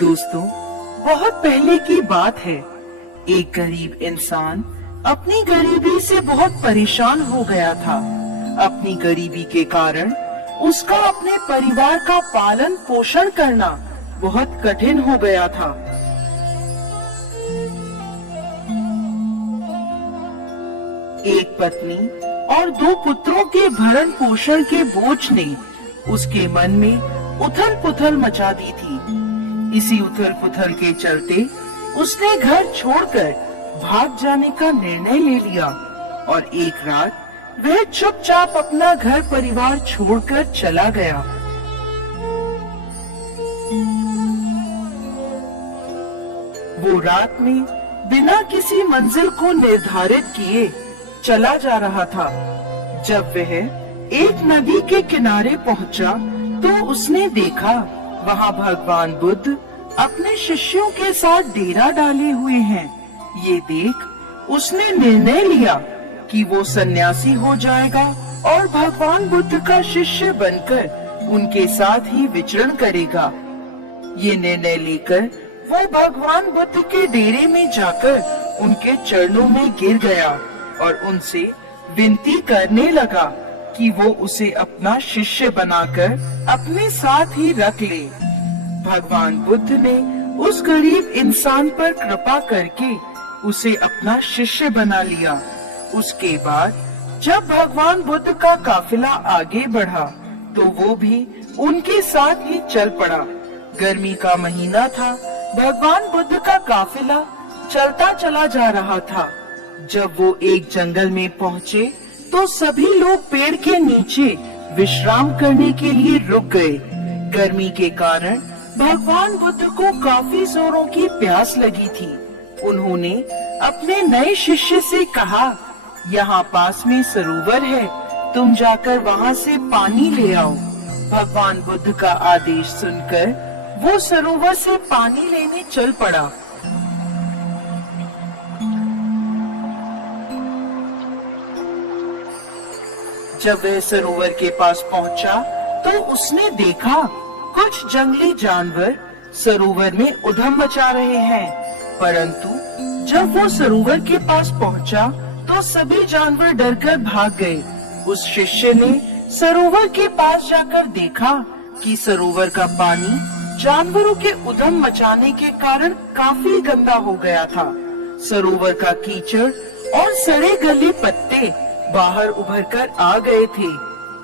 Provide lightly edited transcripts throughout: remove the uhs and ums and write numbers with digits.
दोस्तों, बहुत पहले की बात है। एक गरीब इंसान अपनी गरीबी से बहुत परेशान हो गया था। अपनी गरीबी के कारण उसका अपने परिवार का पालन पोषण करना बहुत कठिन हो गया था। एक पत्नी और 2 पुत्रों के भरण पोषण के बोझ ने उसके मन में उथल पुथल मचा दी थी। इसी उथल पुथल के चलते उसने घर छोड़कर भाग जाने का निर्णय ले लिया और एक रात वह चुपचाप अपना घर परिवार छोड़कर चला गया। वो रात में बिना किसी मंजिल को निर्धारित किए चला जा रहा था। जब वह एक नदी के किनारे पहुंचा तो उसने देखा वहां भगवान बुद्ध अपने शिष्यों के साथ डेरा डाले हुए हैं। ये देख उसने निर्णय लिया कि वो सन्यासी हो जाएगा और भगवान बुद्ध का शिष्य बनकर उनके साथ ही विचरण करेगा। ये निर्णय लेकर वो भगवान बुद्ध के डेरे में जाकर उनके चरणों में गिर गया और उनसे विनती करने लगा कि वो उसे अपना शिष्य बनाकर अपने साथ ही रख ले। भगवान बुद्ध ने उस गरीब इंसान पर कृपा करके उसे अपना शिष्य बना लिया। उसके बाद जब भगवान बुद्ध का काफिला आगे बढ़ा तो वो भी उनके साथ ही चल पड़ा। गर्मी का महीना था। भगवान बुद्ध का काफिला चलता चला जा रहा था। जब वो एक जंगल में पहुँचे तो सभी लोग पेड़ के नीचे विश्राम करने के लिए रुक गए। गर्मी के कारण भगवान बुद्ध को काफी जोरों की प्यास लगी थी। उन्होंने अपने नए शिष्य से कहा, यहाँ पास में सरोवर है, तुम जाकर वहाँ से पानी ले आओ। भगवान बुद्ध का आदेश सुनकर वो सरोवर से पानी लेने चल पड़ा। जब वह सरोवर के पास पहुंचा तो उसने देखा कुछ जंगली जानवर सरोवर में उधम मचा रहे हैं। परंतु जब वो सरोवर के पास पहुंचा तो सभी जानवर डरकर भाग गए। उस शिष्य ने सरोवर के पास जाकर देखा कि सरोवर का पानी जानवरों के उधम मचाने के कारण काफी गंदा हो गया था। सरोवर का कीचड़ और सड़े गले पत्ते बाहर उभर कर आ गए थे।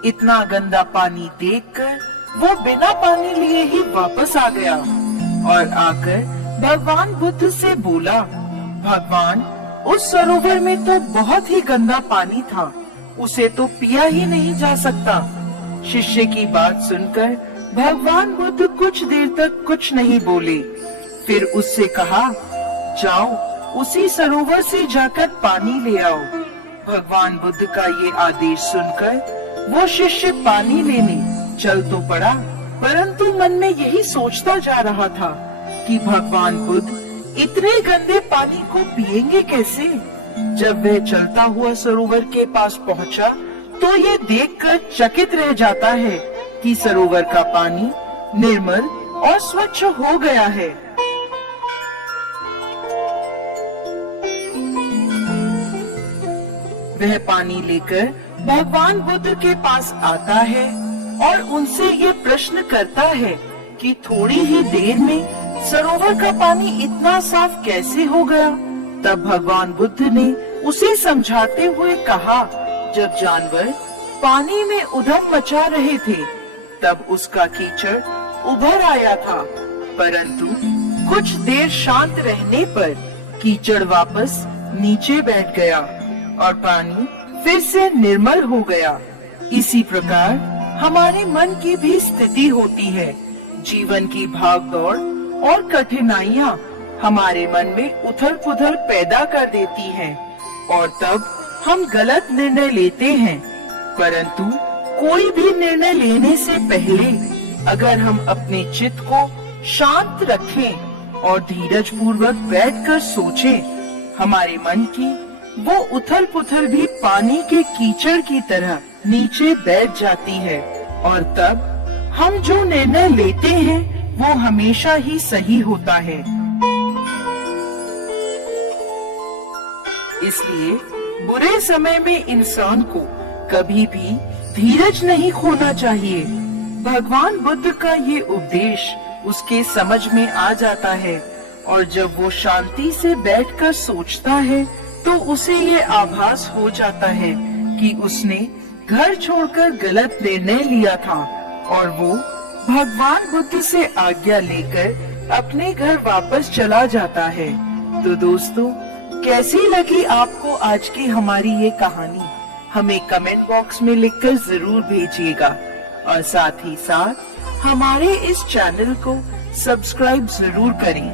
इतना गंदा पानी देखकर वो बिना पानी लिए ही वापस आ गया और आकर भगवान बुद्ध से बोला, भगवान, उस सरोवर में तो बहुत ही गंदा पानी था, उसे तो पिया ही नहीं जा सकता। शिष्य की बात सुनकर भगवान बुद्ध कुछ देर तक कुछ नहीं बोले। फिर उससे कहा, जाओ उसी सरोवर से जाकर पानी ले आओ। भगवान बुद्ध का ये आदेश सुनकर वो शिष्य पानी लेने चल तो पड़ा, परंतु मन में यही सोचता जा रहा था कि भगवान बुद्ध इतने गंदे पानी को पिएंगे कैसे। जब वह चलता हुआ सरोवर के पास पहुंचा तो ये देखकर चकित रह जाता है कि सरोवर का पानी निर्मल और स्वच्छ हो गया है। वह पानी लेकर भगवान बुद्ध के पास आता है और उनसे ये प्रश्न करता है कि थोड़ी ही देर में सरोवर का पानी इतना साफ कैसे हो गया। तब भगवान बुद्ध ने उसे समझाते हुए कहा, जब जानवर पानी में उधम मचा रहे थे तब उसका कीचड़ उभर आया था, परंतु कुछ देर शांत रहने पर कीचड़ वापस नीचे बैठ गया और पानी फिर से निर्मल हो गया। इसी प्रकार हमारे मन की भी स्थिति होती है। जीवन की भागदौड़ और कठिनाइयाँ हमारे मन में उथल पुथल पैदा कर देती हैं और तब हम गलत निर्णय लेते हैं। परंतु कोई भी निर्णय लेने से पहले अगर हम अपने चित्त को शांत रखें और धीरज पूर्वक बैठकर सोचें, हमारे मन की वो उथल पुथल भी पानी के कीचड़ की तरह नीचे बैठ जाती है और तब हम जो निर्णय लेते हैं वो हमेशा ही सही होता है। इसलिए बुरे समय में इंसान को कभी भी धीरज नहीं खोना चाहिए। भगवान बुद्ध का ये उपदेश उसके समझ में आ जाता है और जब वो शांति से बैठकर सोचता है तो उसे ये आभास हो जाता है कि उसने घर छोड़कर गलत निर्णय लिया था और वो भगवान बुद्ध से आज्ञा लेकर अपने घर वापस चला जाता है। तो दोस्तों, कैसी लगी आपको आज की हमारी ये कहानी? हमें कमेंट बॉक्स में लिखकर जरूर भेजिएगा और साथ ही साथ हमारे इस चैनल को सब्सक्राइब जरूर करें।